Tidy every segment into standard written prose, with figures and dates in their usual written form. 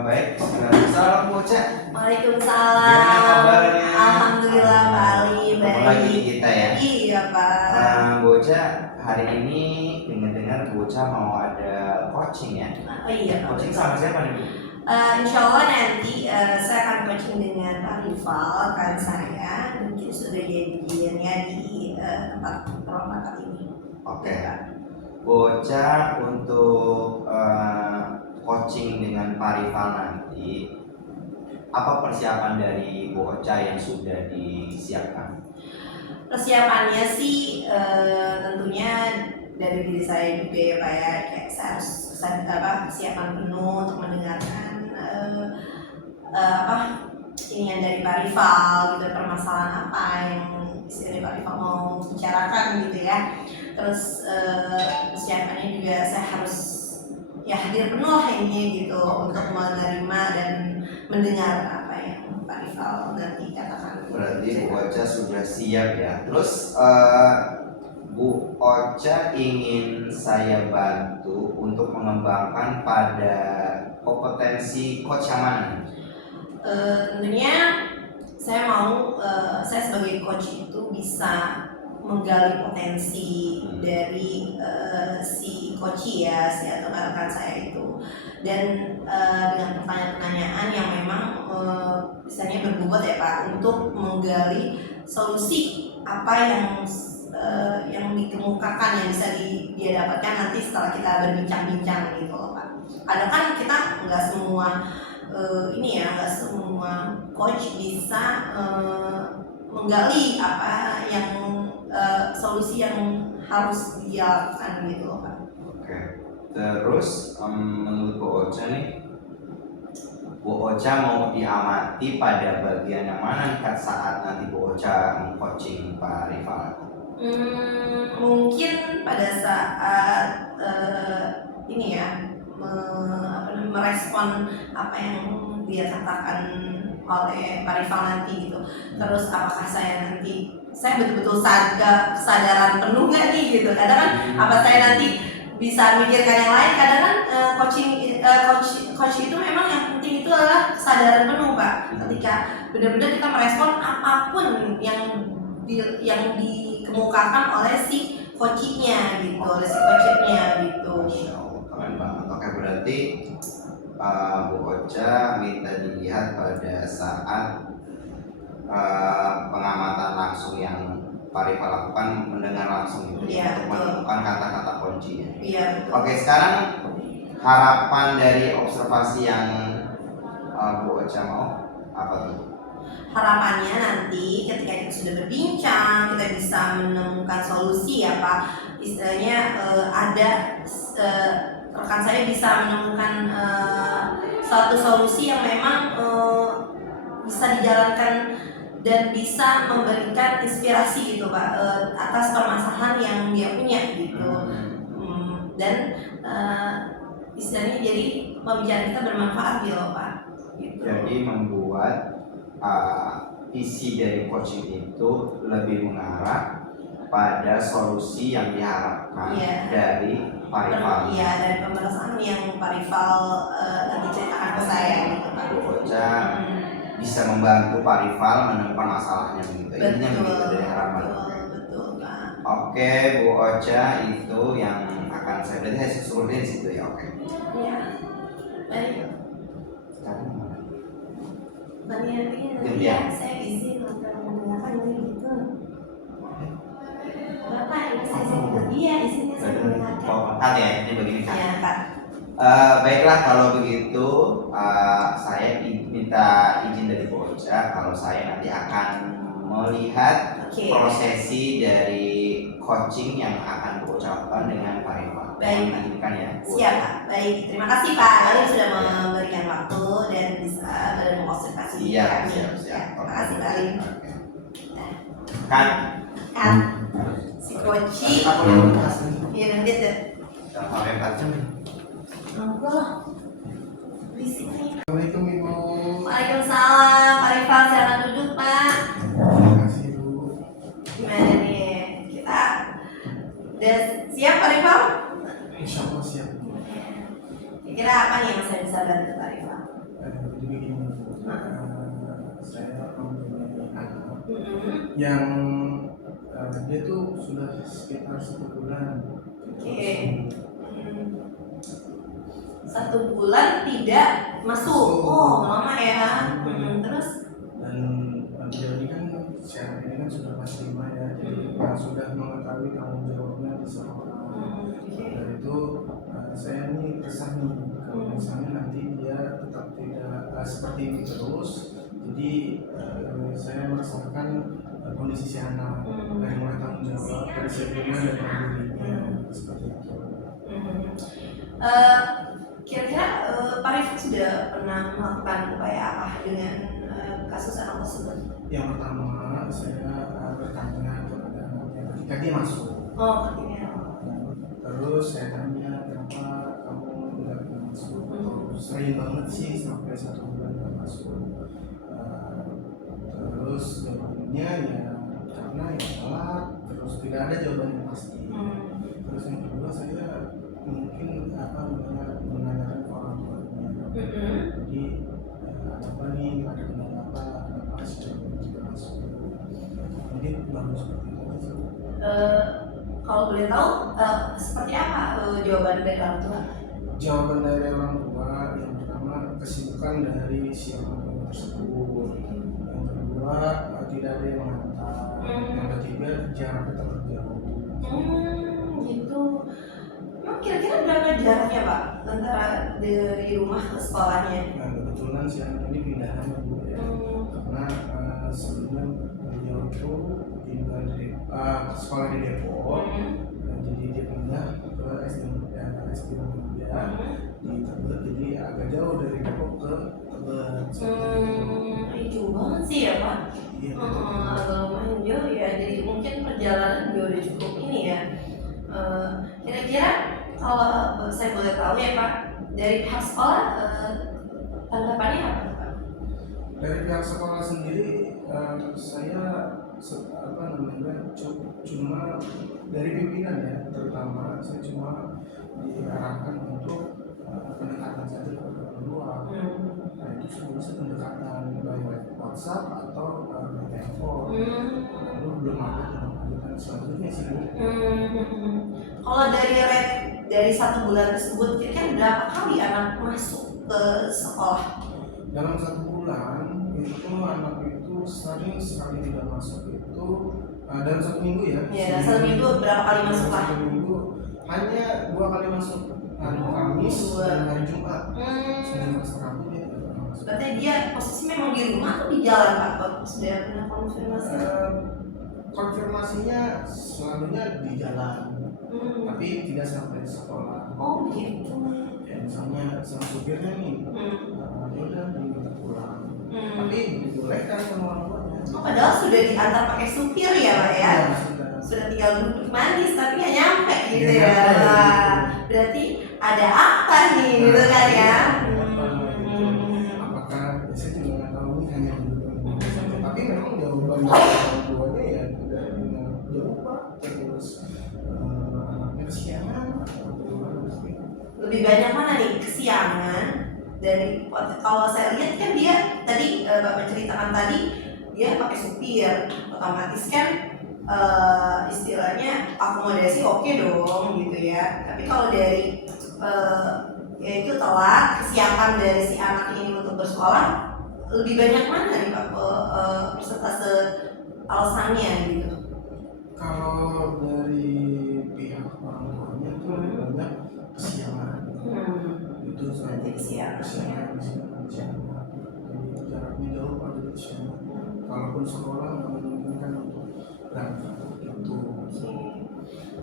Baik, assalamualaikum Bu Ocha. Waalaikumsalam. Gimana kabarnya? Alhamdulillah Pak Ali, Ketemu baik. lagi kita ya. Iya Pak. Bu Ocha, hari ini dengar-dengar Bu Ocha mau ada coaching ya? Oh iya Pak. Coaching sama siapa nih Bu? Insya Allah nanti saya akan coaching dengan Pak Rival, kan saya mungkin sudah jadinya di tempat perombakan ini. Oke. Bu Ocha untuk coaching dengan Pak Rival nanti, apa persiapan dari Bu Ocha yang sudah disiapkan? Persiapannya sih tentunya dari diri saya juga ya Pak ya, kayak saya harus persiapan penuh untuk mendengarkan inian dari Pak Rival gitu, permasalahan apa yang istri Pak Rival mau bicarakan gitu ya. Terus persiapannya juga saya harus ya hadir penuh ini gitu untuk menerima dan mendengar apa yang Pak Rival nanti katakan. Berarti Bu Ocha sudah siap ya. Terus Bu Ocha ingin saya bantu untuk mengembangkan pada kompetensi coach yang mana? Tentunya saya mau saya sebagai coach itu bisa menggali potensi dari si coach ya, si atau rekan saya itu, dan dengan pertanyaan-pertanyaan yang memang misalnya berbobot ya Pak, untuk menggali solusi apa yang dikemukakan yang bisa dia dapatkan nanti setelah kita berbincang-bincang gitu loh Pak. Kadang kan kita nggak semua nggak semua coach bisa menggali apa yang solusi yang harus dia lakukan gitu loh Pak. Oke. Terus menurut Bu Ocha nih, Bu Ocha mau diamati pada bagian yang mana saat nanti Bu Ocha meng-coaching Pak Rival? Mungkin pada saat merespon apa yang dia katakan oleh Pak Rival nanti gitu. Terus apakah saya betul-betul kesadaran penuh nggak nih gitu. Kadang kan apa saya nanti bisa mikirkan yang lain. Kadang kan coach itu memang yang penting itu adalah kesadaran penuh Pak. Ketika benar-benar kita merespon apapun yang dikemukakan oleh si coachnya gitu, oleh si coachnya gitu. Masya Allah, keren banget. Oke, berarti Bu Ocha minta dilihat pada saat pengamatan langsung yang Pak Rival lakukan, mendengar langsung itu ya, untuk menemukan kata-kata kuncinya. Iya. Oke, sekarang harapan dari observasi yang Bu Ocha mau apa tuh? Harapannya nanti ketika kita sudah berbincang, kita bisa menemukan solusi ya Pak. Istilahnya rekan saya bisa menemukan suatu solusi yang memang bisa dijalankan dan bisa memberikan inspirasi gitu Pak, atas permasalahan yang dia punya gitu. Dan istilahnya jadi pembicaraan kita bermanfaat gitu Pak gitu. Jadi membuat isi dari coaching itu lebih mengarah pada solusi yang diharapkan dari Pak Rival. Iya, dari pembahasan yang Pak Rival nanti ceritakan ke saya gitu Pak. Bu Ocha bisa membantu Pak Rival menemukan masalahnya begitu. Intinya begitu dari harapan. Betul Pak. Oke, Bu Ocha, itu yang akan saya berarti saya suruh di situ ya. Oke. Iya. Baik. Sekarang Iya, saya izin untuk mendengarkan gitu. Bapak, ini saya izinnya saya mendengarkan. Ya, ini begini kan. Iya Pak. Baiklah kalau begitu saya minta izin dari Bu Ocha kalau saya nanti akan melihat prosesi dari coaching yang akan Bu Ocha lakukan dengan Pak Rival. Baik, izinkan ya. Siap Pak. Baik, terima kasih Pak Ali sudah memberikan waktu dan bisa berkonsultasi. Siap. Terima kasih Pak Ali. Kan si Koci. Iya nanti deh. Jangan sampai 4 jam. Enggak. Berisik nih. Assalamualaikum Ibu. Waalaikumsalam. Pak Rival, silakan duduk Pak. Terima kasih Bu. Gimana nih? Kita udah siap Pak Rival? Insya Allah siap. Kira apa nih yang saya bisa bantu Pak Rival? Jadi begini, saya mempunyai anak yang dia tuh sudah sekitar 1 bulan. Oke. 1 bulan tidak masuk. Oh, lama ya. Terus? Dan beliau ini kan sekarang ini kan sudah kelas 5 ya, jadi sudah mengetahui tanggung jawabnya di sekolah. Dari itu saya ini resah nih kalau misalnya nanti dia tetap tidak seperti ini terus. Jadi saya merasakan kondisi si anak dari mulai tanggung jawab dari sebelumnya dan dirinya seperti itu. Kira-kira Pak Rifat sudah pernah melakukan upaya apa dengan kasus anak tersebut? Yang pertama saya bertanya kepada anaknya ketika dia masuk. Oh, ketika. Terus saya tanya kenapa kamu tidak pernah masuk atau sering banget sih sampai 1 bulan tidak masuk. Terus jawabannya ya karena ya telat, terus tidak ada jawaban yang pasti. Terus yang kedua saya mungkin menanyakan ke orang tuanya. Jadi apa nih ada kendala apa kenapa sih tidak masuk. Jadi baru seperti itu sih. Kalau boleh tahu seperti apa jawaban dari orang tua? Jawaban dari orang tua yang pertama kesibukan dari si orang tua tersebut. Yang kedua tidak ada yang mengantar. Yang ketiga jaraknya terlalu jauh. Gitu. Emang kira-kira berapa jaraknya Pak antara dari rumah ke sekolahnya? Nah kebetulan si anak ini pindahan Bu ya. Karena sebelumnya beliau itu tinggal di sekolah di Depok. Jadi dia pindah ke SD Mulia di Tebet, jadi agak jauh dari Depok ke Tebet. Jauh banget sih ya Pak. Iya. Agak lumayan jauh ya. Jadi mungkin perjalanan juga udah cukup ini ya. Kira-kira kalau saya boleh tahu ya Pak, dari pihak sekolah tanggapannya apa Pak? Dari pihak sekolah sendiri saya cuma dari pimpinan ya, terutama saya cuma diarahkan untuk pendekatan saja kepada orang tua. Nah itu sebenarnya pendekatan baik WhatsApp atau telepon. Lalu belum ada pendekatan selanjutnya sih Bu. Kalau dari 1 bulan tersebut, kira-kira berapa kali anak masuk ke sekolah? Dalam 1 bulan itu anak itu sering sekali tidak masuk itu dalam 1 minggu ya. Ya, dalam 1 minggu berapa kali masuk Pak? 1 minggu hanya 2 kali masuk, hari Kamis dan hari Jumat. Senin Selasa Rabu dia tidak pernah masuk. Berarti dia posisi memang di rumah atau di jalan Pak? Kalau sudah pernah konfirmasi? Konfirmasinya selalunya di jalan, tapi tidak sampai sekolah. Oh gitu. Ya, misalnya sang supirnya nih, dia udah diminta pulang, tapi dibolehkan sama orang tuanya. Oh, padahal sudah diantar pakai supir ya Pak ya? Sudah tinggal duduk manis tapi nggak nyampe gitu ya. Berarti ada apa nih gitu kan ya? Apakah saya juga nggak tahu nih hanya duduk saja, tapi memang jawaban orang tuanya ya tidak jauh Pak, terus anaknya kesiangan atau bagaimana sih? Lebih banyak mana nih kesiangan dari kalau saya lihat kan dia tadi Bapak ceritakan tadi dia pakai supir, otomatis kan istilahnya akomodasi oke dong gitu ya. Tapi kalau dari yaitu telat kesiapan dari si anak ini untuk bersekolah, lebih banyak mana nih Pak persentase alasannya gitu? Kalau dari pihak orang tuanya itu lebih banyak kesiangan. Itu Berarti kesiangan. Jadi jaraknya jauh Pak, jadi kesiangan. Kalaupun sekolah nggak memungkinkan untuk berangkat itu.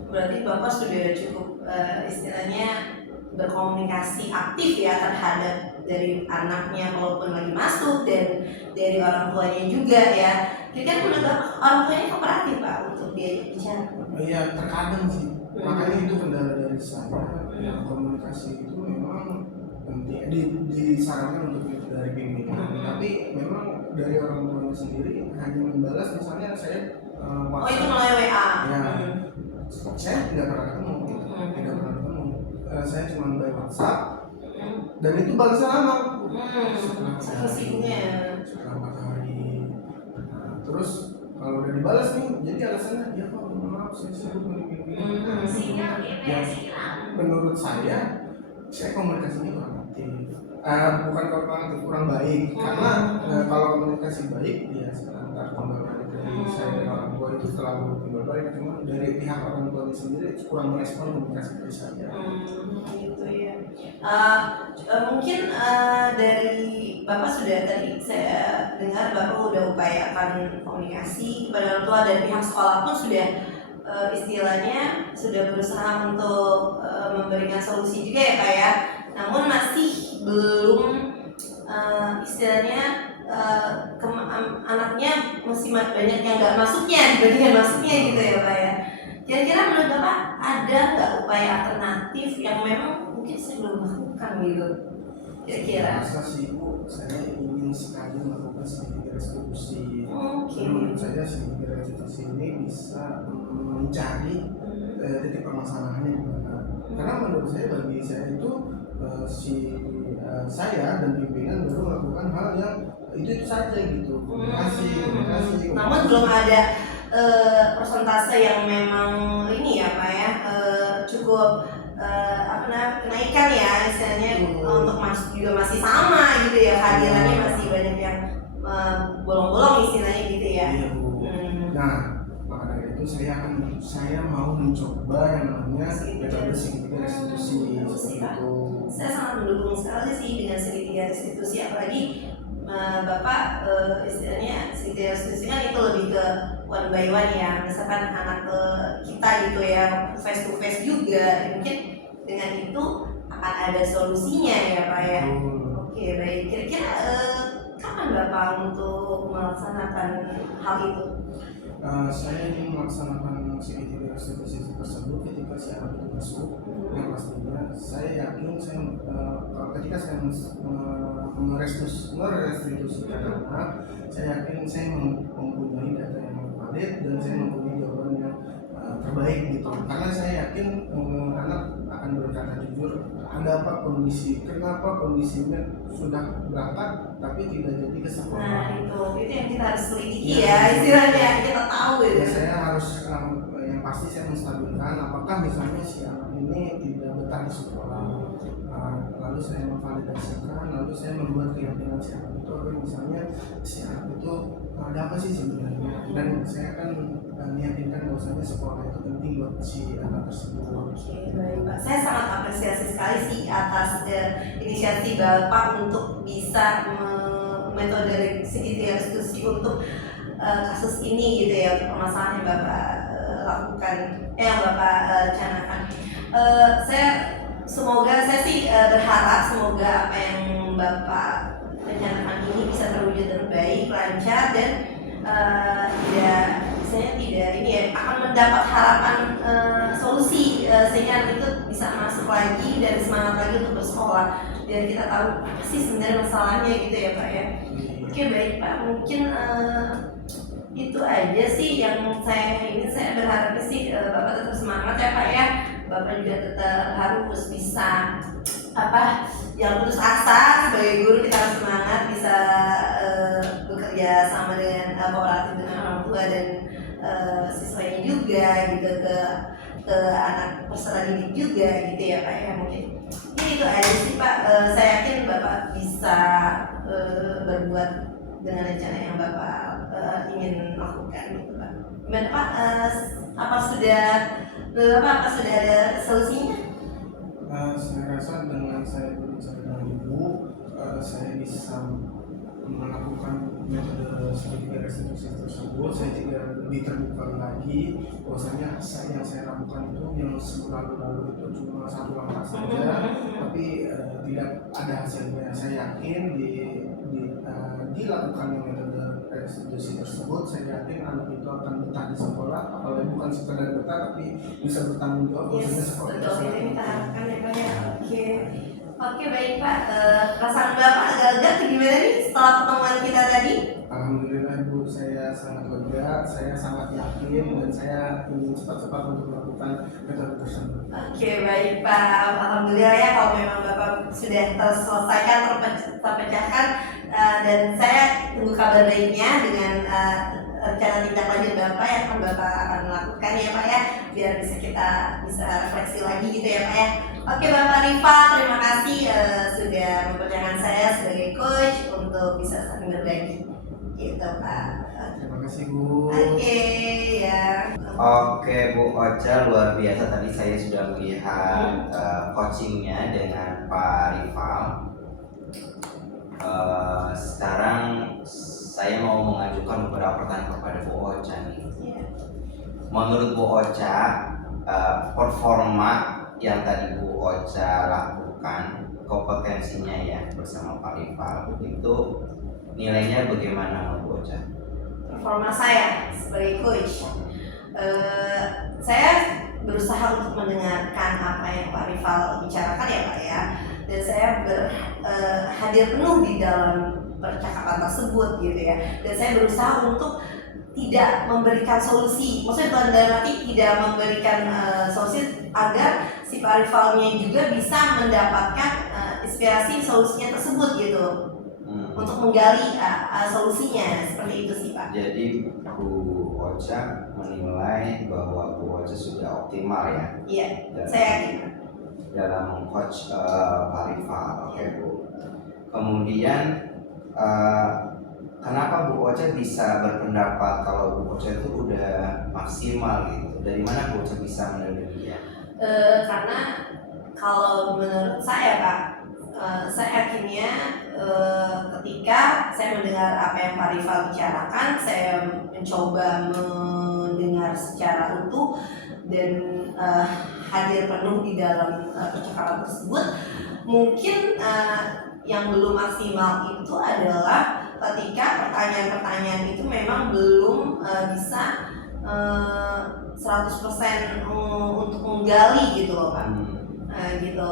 Berarti Bapak sudah cukup istilahnya berkomunikasi aktif ya terhadap dari anaknya walaupun lagi masuk dan dari orang tuanya juga ya. Kira-kira menurut Bapak orang tuanya kooperatif Pak untuk diajak bicara? Iya terkadang sih. Makanya itu kendala dari saya. Komunikasi itu memang penting, disarankan untuk dari pimpinan. Tapi memang dari orang tua sendiri hanya membalas misalnya saya Oh itu melalui WA? Ya, saya tidak pernah ketemu, saya cuma by WhatsApp. dan itu balasnya lama. Sesungguhnya. Setelah 4 hari. Nah, terus kalau udah dibalas nih, jadi alasannya ya Pak, maaf saya sibuk begini. Ya, menurut saya komunikasinya kurang aktif. Bukan kurang aktif, kurang baik. Karena kalau komunikasi baik, ya antar timbal balik dari saya dan orang tua itu selalu timbal balik. Cuma dari pihak orang tua sendiri kurang merespon komunikasi dari saya. Gitu ya. Mungkin dari Bapak sudah tadi saya dengar Bapak udah upayakan komunikasi kepada orang tua dan pihak sekolah pun sudah istilahnya sudah berusaha untuk memberikan solusi juga ya Pak ya. Namun masih belum istilahnya anaknya masih banyak yang nggak masuknya di bagian masuknya gitu ya Pak ya. Kira-kira menurut Bapak ada nggak upaya alternatif yang memang mungkin saya belum lakukan gitu? Kira-kira? Rasa sih Bu, saya ingin sekali melakukan sedikit restitusi. Oke. Menurut saya sedikit restitusi ini bisa mencari titik permasalahannya di mana. Karena menurut saya bagi saya itu saya dan pimpinan baru melakukan hal yang itu saja gitu. Komunikasi. Namun belum ada persentase yang memang ini ya Pak ya cukup kenaikan ya istilahnya untuk masuk juga masih sama gitu ya, hadirannya masih banyak yang bolong-bolong istilahnya gitu ya. Iya Bu. Nah maka dari itu saya mau mencoba yang namanya metode segitiga restitusi seperti itu. Saya sangat mendukung sekali sih dengan segitiga restitusi, apalagi Bapak istilahnya segitiga restitusi kan itu lebih ke one by one ya, misalkan anak ke kita gitu ya, face to face juga, mungkin dengan itu akan ada solusinya ya Pak ya. Oke baik, kira-kira kapan Bapak untuk melaksanakan hal itu? Saya ingin melaksanakan segitiga restitusi tersebut ketika si anak itu masuk. Yang pastinya saya yakin ketika saya merestitusikan anak, saya yakin saya mempunyai data yang valid dan saya mempunyai jawaban yang terbaik gitu. Karena saya yakin anak akan berkata jujur, ada apa kondisi, kenapa kondisinya sudah berangkat tapi tidak jadi ke sekolah. Nah itu yang kita harus selidiki ya istilahnya, kita tahu gitu. Saya harus yang pasti saya menstabilkan apakah misalnya si anak ini tidak betah di sekolah. Lalu saya memvalidasikan, lalu saya membuat keyakinan si anak itu misalnya si anak itu ada apa sih sebenarnya, dan saya akan meyakinkan bahwasanya sekolah itu penting buat si anak tersebut. Oke, baik Pak. Saya sangat apresiasi sekali sih atas inisiatif Bapak untuk bisa metode segitiga restitusi untuk kasus ini gitu ya, untuk permasalahan yang Bapak lakukan, yang Bapak canangkan. Saya sih berharap semoga apa yang Bapak rencanakan ini bisa terwujud dengan baik, lancar dan tidak ini ya, akan mendapat harapan solusi sehingga itu bisa masuk lagi dan semangat lagi untuk bersekolah biar kita tahu apa sih sebenarnya masalahnya gitu ya Pak ya. Oke baik Pak, mungkin itu aja sih yang saya berharap sih Bapak tetap semangat ya Pak ya. Bapak juga tetap harus bisa jangan putus asa, sebagai guru kita harus semangat bisa bekerja sama dengan kooperatif dengan orang tua dan siswanya juga gitu, ke anak peserta didik juga gitu ya Pak ya. Mungkin itu aja sih Pak. Saya yakin Bapak bisa berbuat dengan rencana yang Bapak ingin lakukan gitu Pak. Gimana Pak? Apa sudah ada solusinya? Saya rasa dengan saya berbicara dengan Ibu, saya bisa melakukan metode segitiga restitusi tersebut. Saya juga lebih terbuka lagi bahwasanya yang saya lakukan itu yang lalu itu cuma satu langkah saja, tapi tidak ada hasilnya. Saya yakin dilakukan metode restitusi tersebut, saya yakin anak itu akan betah di sekolah, apalagi bukan sekedar betah tapi bisa bertanggung jawab bahwasanya sekolah itu sangat penting. Oke baik Pak, perasaan Bapak agak lega gimana nih setelah pertemuan kita tadi? Alhamdulillah Alhamdulillah Bu, saya sangat lega, saya sangat yakin dan saya ingin cepat-cepat untuk melakukan metode tersebut. Oke, baik Pak. Alhamdulillah ya kalau memang Bapak sudah terselesaikan, terpecahkan, dan saya tunggu kabar baiknya dengan rencana tindak lanjut Bapak yang Bapak akan melakukan ya Pak ya, biar kita bisa refleksi lagi gitu ya Pak ya. Oke Bapak Rifa, terima kasih sudah mempercayakan saya sebagai coach untuk bisa saling berbagi gitu Pak. Terima kasih Bu. Oke ya. Oke Bu Ocha, luar biasa. Tadi saya sudah melihat coachingnya dengan Pak Rival. Sekarang saya mau mengajukan beberapa pertanyaan kepada Bu Ocha nih. Menurut Bu Ocha, performa yang tadi Bu Ocha lakukan, kompetensinya ya bersama Pak Rival itu nilainya bagaimana Bu Ocha? Performa saya sebagai coach, saya berusaha untuk mendengarkan apa yang Pak Rival bicarakan ya Pak ya, dan saya hadir penuh di dalam percakapan tersebut gitu ya, dan saya berusaha untuk tidak memberikan solusi, maksudnya bukan dalam arti tidak memberikan solusi agar si Pak Rivalnya juga bisa mendapatkan inspirasi solusinya tersebut gitu, untuk menggali solusinya, seperti itu sih Pak. Jadi Bu Ocha menilai bahwa Bu Ocha sudah optimal ya? Iya, saya yakin. Dalam coach Pak Rival, oke Bu. Kemudian kenapa Bu Ocha bisa berpendapat kalau Bu Ocha itu udah maksimal gitu? Dari mana Bu Ocha bisa menilainya? Karena kalau menurut saya Pak, saya yakinnya ketika saya mendengar apa yang Pak Rival bicarakan, saya mencoba mendengar secara utuh dan hadir penuh di dalam percakapan tersebut. Mungkin yang belum maksimal itu adalah ketika pertanyaan-pertanyaan itu memang belum bisa 100% untuk menggali gitu loh Pak. Gitu.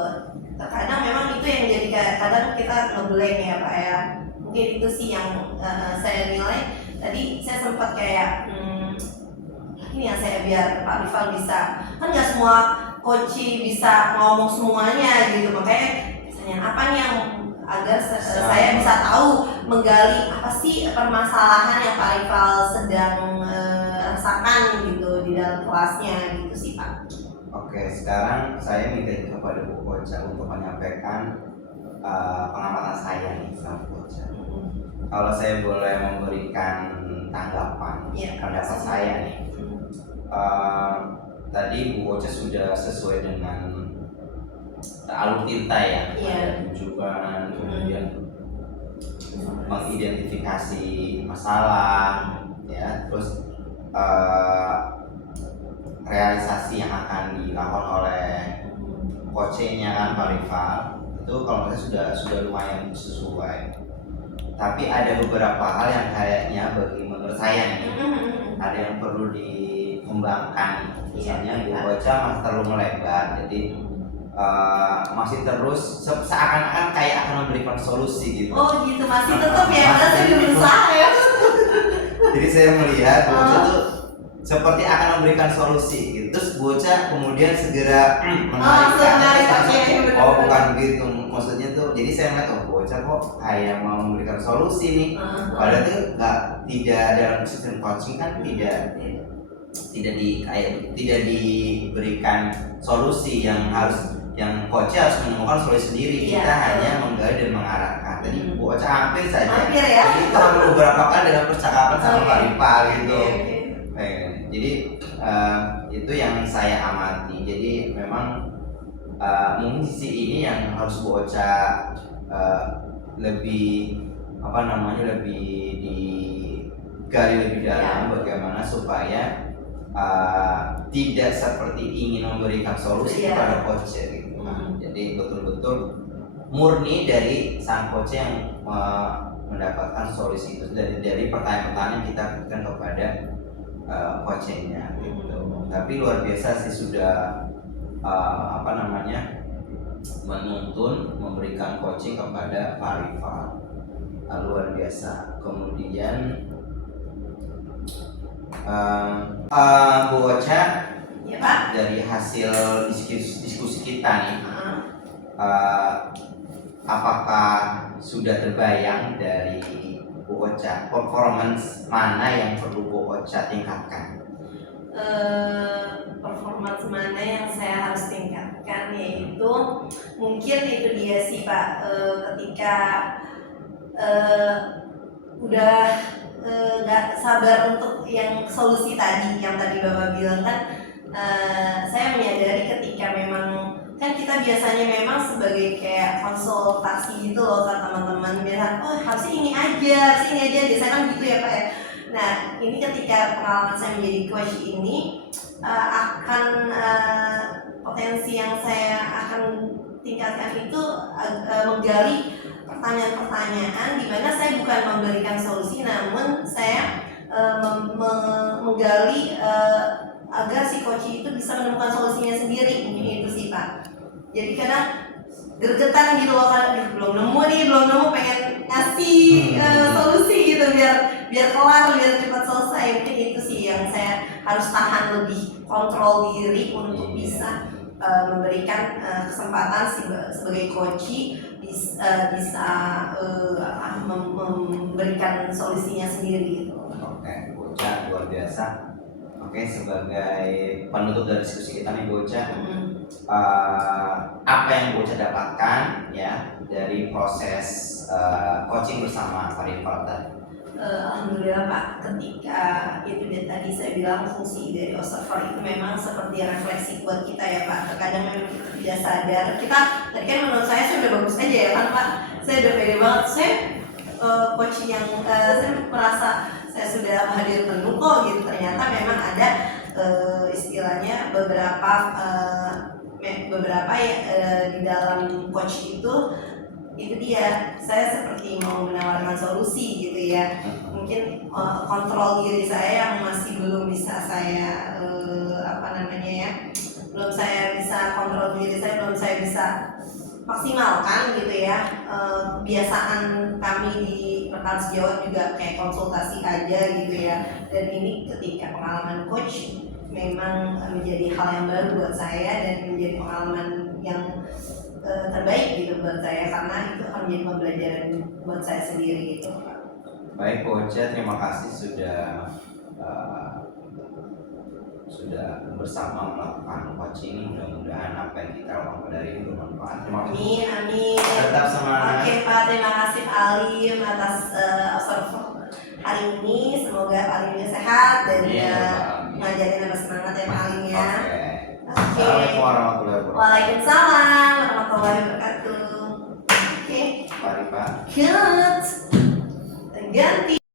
Terkadang memang itu yang jadi kadang kita ngeblank ya Pak ya. Mungkin itu sih yang saya nilai. Tadi saya sempat kayak ini yang saya biar Pak Rival bisa, kan nggak semua coach bisa ngomong semuanya gitu, makanya pertanyaan apa nih yang agar saya bisa tahu menggali apa sih permasalahan yang Pak Rival sedang rasakan gitu di dalam kelasnya gitu sih Pak. Oke, sekarang saya minta kepada Bu Ocha untuk menyampaikan pengamatan saya nih sama Bu Ocha. Kalau saya boleh memberikan tanggapan, pendapat saya nih. Tadi Bu Ocha sudah sesuai dengan alur tinta ya, ada tujuan, kemudian mengidentifikasi masalah, ya, terus realisasi yang akan dilakukan oleh coachnya kan Pak Rival itu kalau saya sudah lumayan sesuai. Tapi ada beberapa hal yang kayaknya menurut saya nih ada yang perlu dikembangkan. Misalnya Bu Ocha masih terlalu melebar, jadi masih terus seakan-akan kayak akan memberikan solusi gitu. Oh gitu, masih tetap ya, masih berusaha ya. Jadi saya melihat Bu Ocha tuh seperti akan memberikan solusi gitu. Terus Bu Ocha kemudian segera mengalihkan. Oh bukan begitu, maksudnya tuh. Jadi saya melihat Bu Ocha kok kayak mau memberikan solusi nih. Padahal itu tidak dalam sistem coaching kan tidak diberikan solusi yang coach harus menemukan solusi sendiri. Kita hanya menggali dan mengarahkan. Tadi Bu Ocha hampir saja. Hampir ya. Jadi itu beberapa kali dalam percakapan sama Pak Rival gitu. Jadi itu yang saya amati. Jadi memang mungkin sisi ini yang harus Bu Ocha lebih digali lebih dalam, bagaimana supaya tidak seperti ingin memberikan solusi kepada coach gitu. Jadi betul-betul murni dari sang coach yang mendapatkan solusi itu dari pertanyaan-pertanyaan yang kita berikan kepada coachnya gitu. Tapi luar biasa sih sudah menuntun memberikan coaching kepada Pak Rival. luar biasa. Kemudian Bu Ocha, Ya Pak. dari hasil diskusi kita nih, apakah sudah terbayang dari Bu Ocha performance mana yang perlu Bu Ocha tingkatkan? Performance mana yang saya harus tingkatkan, yaitu mungkin itu dia sih Pak, ketika udah nggak sabar untuk yang solusi tadi yang tadi Bapak bilang kan, saya menyadari ketika memang kan kita biasanya memang sebagai kayak konsultasi gitu loh kan teman-teman bilang, oh harusnya ini aja biasanya kan gitu ya Pak ya. Nah ini ketika pengalaman saya menjadi coach ini akan potensi yang saya akan tingkatkan itu menggali pertanyaan-pertanyaan di mana saya bukan memberikan solusi, namun saya menggali agar si coach itu bisa menemukan solusinya sendiri. Mungkin itu sih Pak. Jadi kadang gergetan gitu loh, kan belum nemu pengen ngasih solusi gitu biar kelar, biar cepat selesai. Mungkin itu sih yang saya harus tahan lebih, kontrol diri untuk bisa memberikan kesempatan sebagai coach bisa memberikan solusinya sendiri gitu. Oke, Bu Ocha luar biasa. Oke, sebagai penutup dari diskusi kita nih Bu Ocha, apa yang Bu Ocha dapatkan ya dari proses coaching bersama Pak Rival tadi? Alhamdulillah Pak, ketika itu dia tadi saya bilang fungsi dari observer itu memang seperti refleksi buat kita ya Pak. Terkadang memang kita tidak sadar. Kita tadi kan menurut saya sudah bagus aja ya kan Pak. Saya udah pede banget. Saya coaching yang saya merasa saya sudah hadir penuh kok gitu. Ternyata memang ada istilahnya beberapa di dalam coach itu dia saya seperti mau menawarkan solusi gitu ya. Mungkin kontrol diri saya yang masih belum bisa saya belum saya bisa kontrol diri saya, belum saya bisa maksimalkan gitu ya. Kebiasaan kami di Perkans Jawa juga kayak konsultasi aja gitu ya, dan ini ketika pengalaman coach memang menjadi hal yang baru buat saya dan menjadi pengalaman yang terbaik gitu buat saya, karena itu akan menjadi pembelajaran buat saya sendiri gitu. Baik Bu Ocha, terima kasih sudah bersama melakukan coaching. Mudah-mudahan apa yang kita lakukan dari ini bermanfaat. Terima kasih. Amin. Tetap semangat. Oke Pak, terima kasih Pak Alim atas observer hari ini. Semoga Pak Alimnya sehat dan ngajarin apa semangat ya Pak Alim ya. Assalamualaikum warahmatullahi wabarakatuh. Waalaikumsalam warahmatullahi wabarakatuh. Oke. Mari Pak. Good. Ganti.